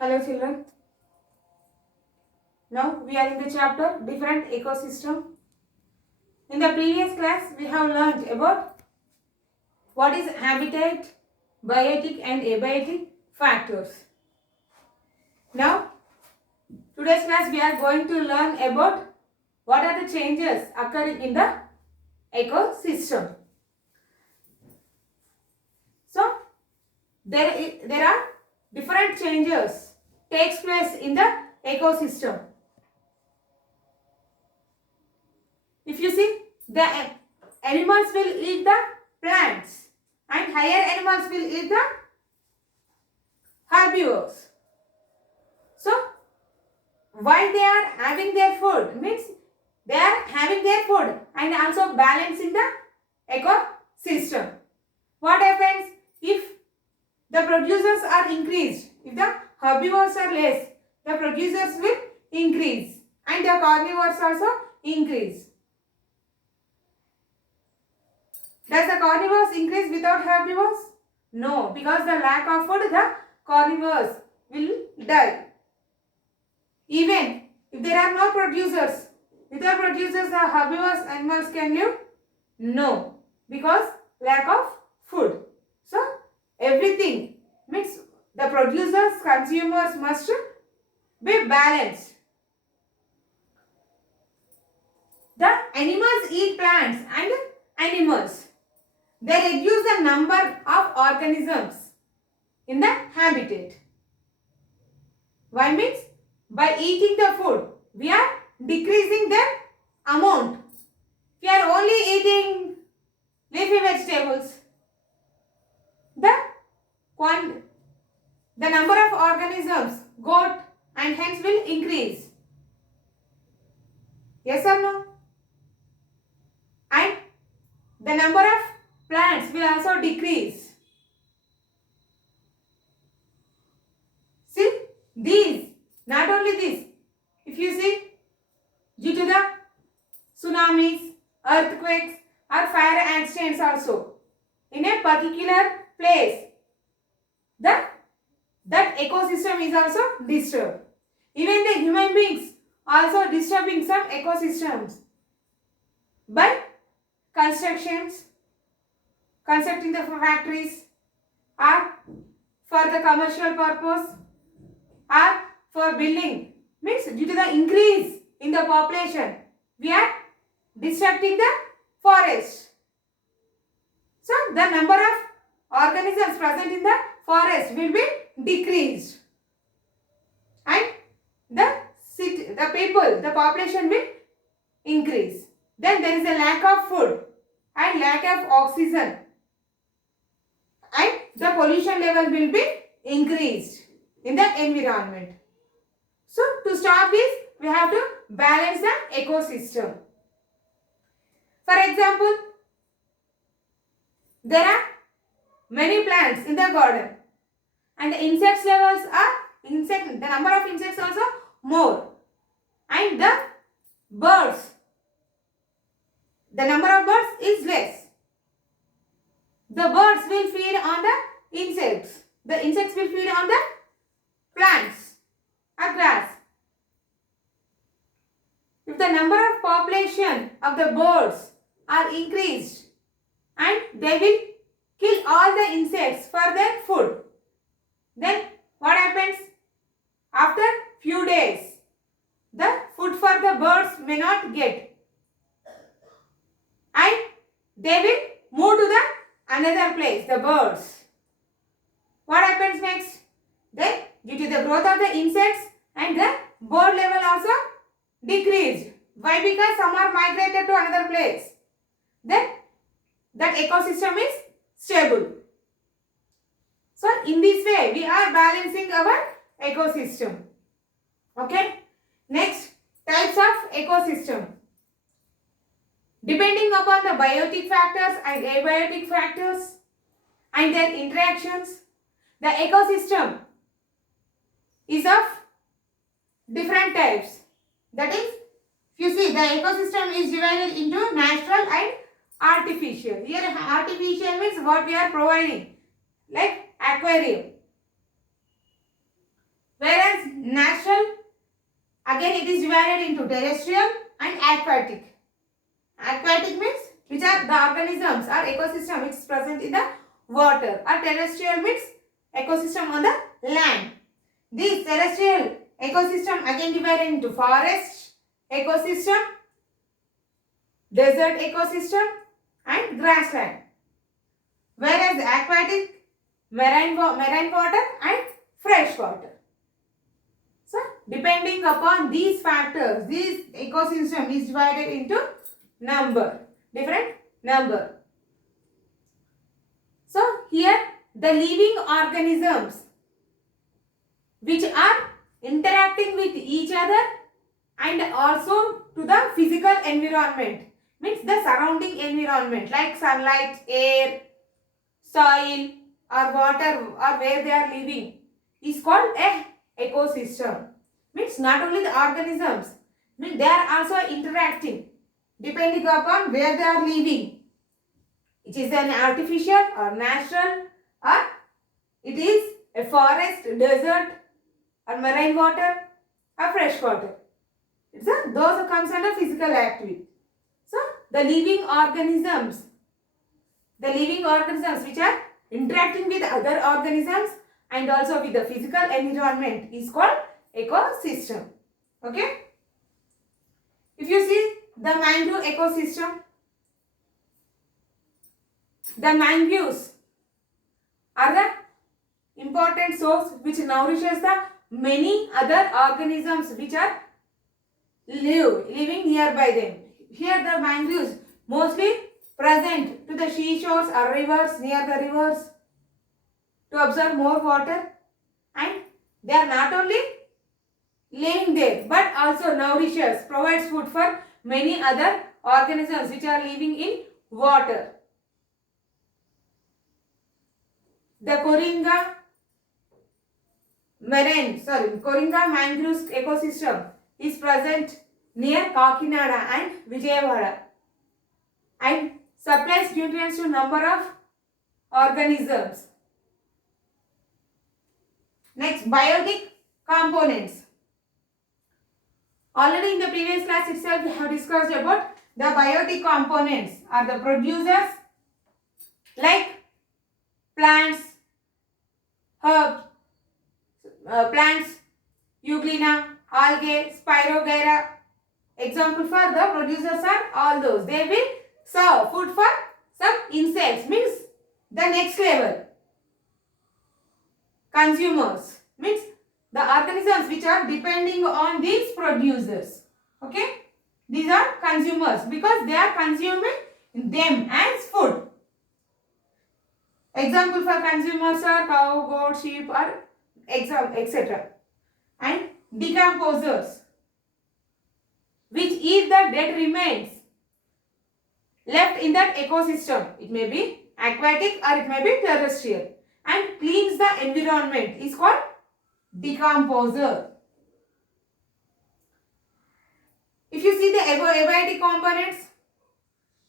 Hello children. Now we are in the chapter different ecosystem. In the previous class we have learned about what is habitat, biotic and abiotic factors. Now today's class we are going to learn about what are the changes occurring in the ecosystem. So there are different changes takes place in the ecosystem. If you see, the animals will eat the plants and higher animals will eat the herbivores. So, while they are having their food, means they are having their food and also balancing the ecosystem. What happens if the producers are increased? If the herbivores are less, the producers will increase and the carnivores also increase. Does the carnivores increase without herbivores? No, because the lack of food, the carnivores will die. Even if there are no producers, without producers, the herbivorous animals can live? No, because lack of food. So, everything means the producers, consumers must be balanced. The animals eat plants and animals. They reduce the number of organisms in the habitat. Why means? By eating the food, we are decreasing the amount. We are only eating leafy vegetables. The number of organisms got and hence will increase. Yes or no? And the number of plants will also decrease. See, these, not only this, if you see, due to the tsunamis, earthquakes or fire accidents also, in a particular place, that ecosystem is also disturbed. Even the human beings also disturbing some ecosystems by constructing the factories or for the commercial purpose or for building. Means due to the increase in the population, we are destructing the forest. So the number of organisms present in the forest will be decreased. And the population will increase. Then there is a lack of food and lack of oxygen. And the pollution level will be increased in the environment. So to stop this, we have to balance the ecosystem. For example, there are many plants in the garden and the insects levels are the number of insects also more, and the birds, the number of birds is less. The birds will feed on the insects. The insects will feed on the plants or grass. If the number of population of the birds are increased and they will kill all the insects for their food, then what happens? After few days, the food for the birds may not get and they will move to the another place, the birds. What happens next? Then due to the growth of the insects and the bird level also decreased. Why? Because some are migrated to another place. Then that ecosystem is stable. So in this way we are balancing our ecosystem. Okay. Next, types of ecosystem. Depending upon the biotic factors and abiotic factors and their interactions, the ecosystem is of different types. That is, you see, the ecosystem is divided into natural and artificial. Here artificial means what we are providing, like aquarium. Whereas natural, again it is divided into terrestrial and aquatic. Aquatic means which are the organisms or ecosystem which is present in the water, or terrestrial means ecosystem on the land. This terrestrial ecosystem again divided into forest ecosystem, desert ecosystem and grassland. Whereas aquatic, marine water and fresh water. So depending upon these factors, this ecosystem is divided into different number. So here the living organisms which are interacting with each other and also to the physical environment, means the surrounding environment like sunlight, air, soil or water or where they are living is called a ecosystem. Means not only the organisms, means they are also interacting depending upon where they are living. It is an artificial or natural, or it is a forest, desert or marine water or fresh water. Those comes under physical activity. So the living organisms which are interacting with other organisms and also with the physical environment is called ecosystem. Okay. If you see the mangrove ecosystem, the mangroves are the important source which nourishes the many other organisms which are living nearby them. Here the mangroves mostly present to the seashores or rivers, near the rivers, to absorb more water, and they are not only living there but also nourishes, provides food for many other organisms which are living in water. The Coringa mangroves ecosystem is present near Kakinada and Vijayawada and supplies nutrients to number of organisms. Next, biotic components. Already in the previous class itself we have discussed about the biotic components are the producers like plants, herbs, euglena, algae, spirogyra. Example for the producers are all those. They will serve food for some insects, means the next level. Consumers means the organisms which are depending on these producers. Okay, these are consumers because they are consuming them as food. Example for consumers are cow, goat, sheep or etc. And decomposers which eat the dead remains left in that ecosystem. It may be aquatic or it may be terrestrial, and cleans the environment is called decomposer. If you see the abiotic components,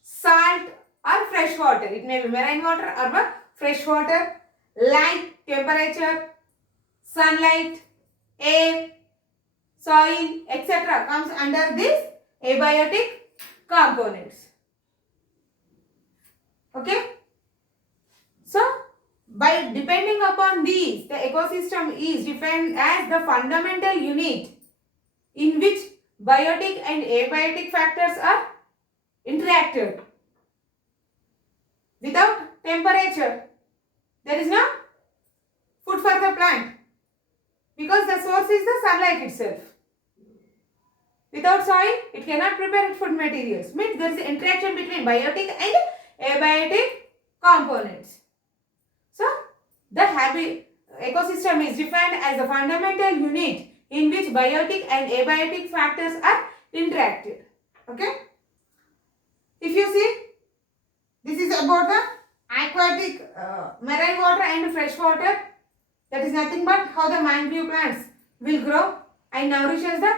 salt or fresh water, it may be marine water or fresh water, light, temperature, sunlight, air, soil, etc. comes under these abiotic components. Okay. So, by depending upon these, the ecosystem is defined as the fundamental unit in which biotic and abiotic factors are interacted. Without temperature, there is no food for the plant because the source is the sunlight itself. Without soil, it cannot prepare its food materials. Means there is an interaction between biotic and abiotic components. So, the ecosystem is defined as a fundamental unit in which biotic and abiotic factors are interacted. Okay. If you see, this is about the aquatic marine water and fresh water. That is nothing but how the mangrove plants will grow and nourishes the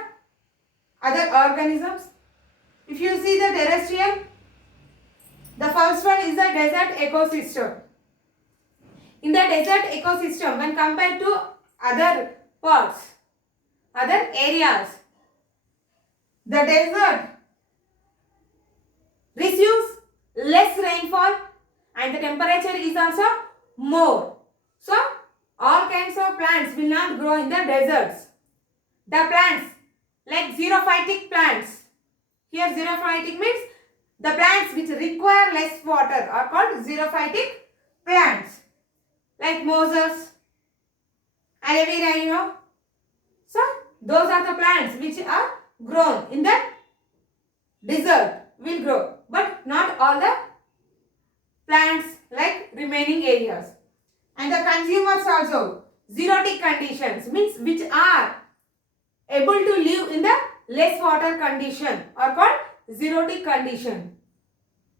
other organisms. If you see the terrestrial, the first one is the desert ecosystem. In the desert ecosystem, when compared to other parts, other areas. The desert receives less rainfall and the temperature is also more. So, all kinds of plants will not grow in the deserts. The plants like xerophytic plants. Here xerophytic means the plants which require less water are called xerophytic plants. Like mosses, aloe vera, So, those are the plants which are grown in the desert will grow. But not all the plants like remaining areas. And the consumers also, xerotic conditions means which are able to live in the less water condition are called xerotic condition.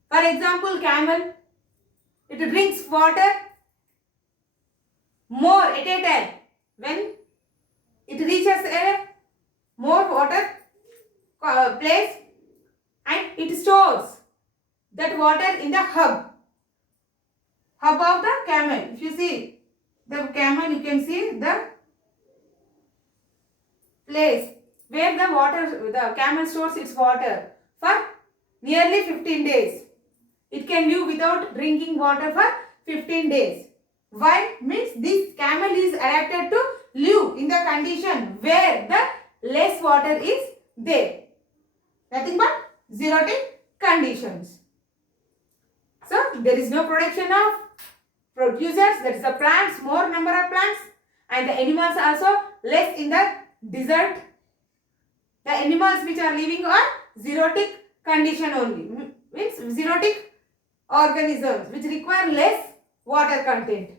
For example, camel, it drinks water more at a time. When it reaches a more water place and it stores that water in the hub of the camel. If you see the camel, you can see the place where the camel stores its water for nearly 15 days. It can live without drinking water for 15 days. Why? Means this camel is adapted to live in the condition where the less water is there. Nothing but xerotic conditions. So, there is no production of producers, that is the plants, more number of plants, and the animals also less in the desert. The animals which are living are xerotic condition only, means xerotic organisms which require less water content.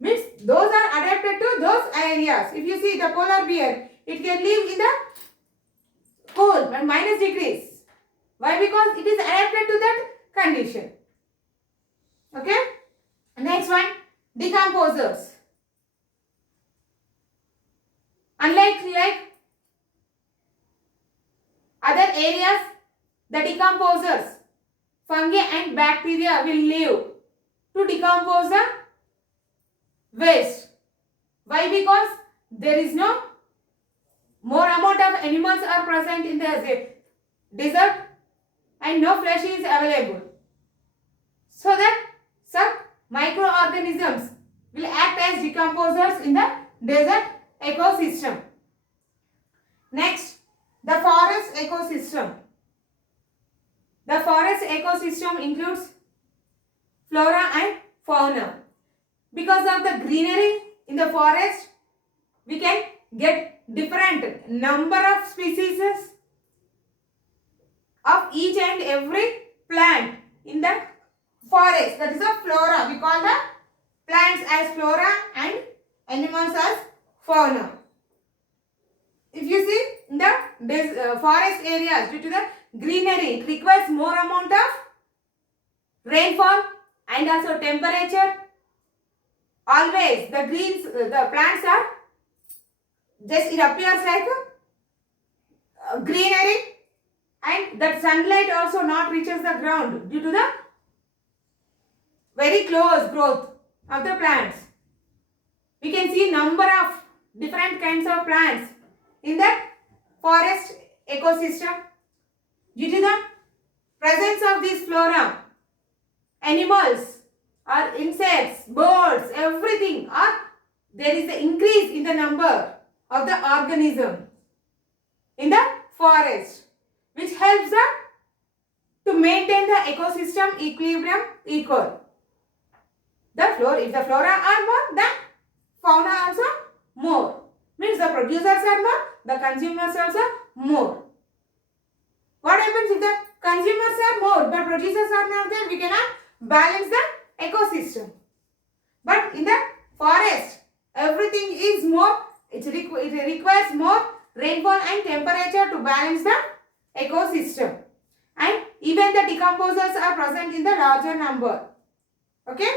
Means those are adapted to those areas. If you see the polar bear, it can live in the cold and minus degrees. Why? Because it is adapted to that condition. Okay. Next one, decomposers. Unlike other areas, the decomposers, fungi and bacteria will live to decompose the waste. Why? Because there is no more amount of animals are present in the desert and no flesh is available. So that some microorganisms will act as decomposers in the desert ecosystem. Next, the forest ecosystem. The forest ecosystem includes flora and fauna. Because of the greenery in the forest, we can get different number of species of each and every plant in the forest. That is a flora. We call the plants as flora and animals as fauna. If you see in the forest areas, due to the greenery, it requires more amount of rainfall and also temperature. Always the plants are just, it appears like greenery, and that sunlight also not reaches the ground due to the very close growth of the plants. We can see number of different kinds of plants in the forest ecosystem. Due to the presence of this flora, animals or insects, birds, everything, or there is an increase in the number of the organism in the forest, which helps to maintain the ecosystem equilibrium equal. If the flora are more, the fauna also more. Means the producers are more, the consumers also more. What happens if the consumers are more but producers are not there? We cannot balance the ecosystem. But in the forest, everything is more, it requires more rainfall and temperature to balance the ecosystem. And even the decomposers are present in the larger number. Okay.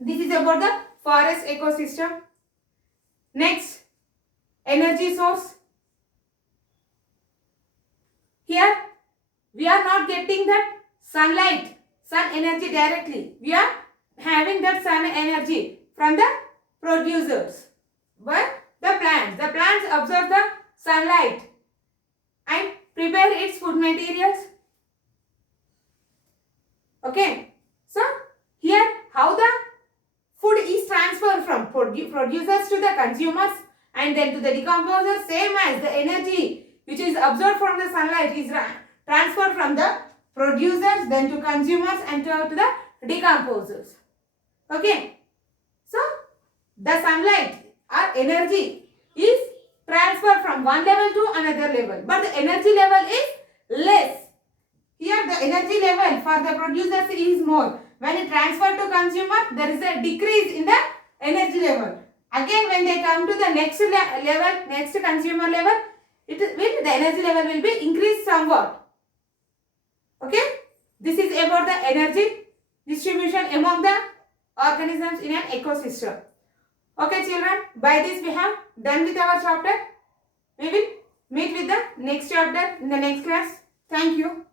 This is about the forest ecosystem. Next, energy source. Here, we are not getting that sun energy directly. We are having that sun energy from the producers were the plants. The plants absorb the sunlight and prepare its food materials. Okay. So, here how the food is transferred from producers to the consumers and then to the decomposers, same as the energy which is absorbed from the sunlight is transferred from the producers then to consumers and to the decomposers. Okay. So, the sunlight or energy is transferred from one level to another level, but the energy level is less. Here the energy level for the producers is more. When it transferred to consumer, there is a decrease in the energy level. Again, when they come to the next level, next consumer level, the energy level will be increased somewhat. Okay? This is about the energy distribution among the organisms in an ecosystem. Okay children, by this we have done with our chapter. We will meet with the next chapter in the next class. Thank you.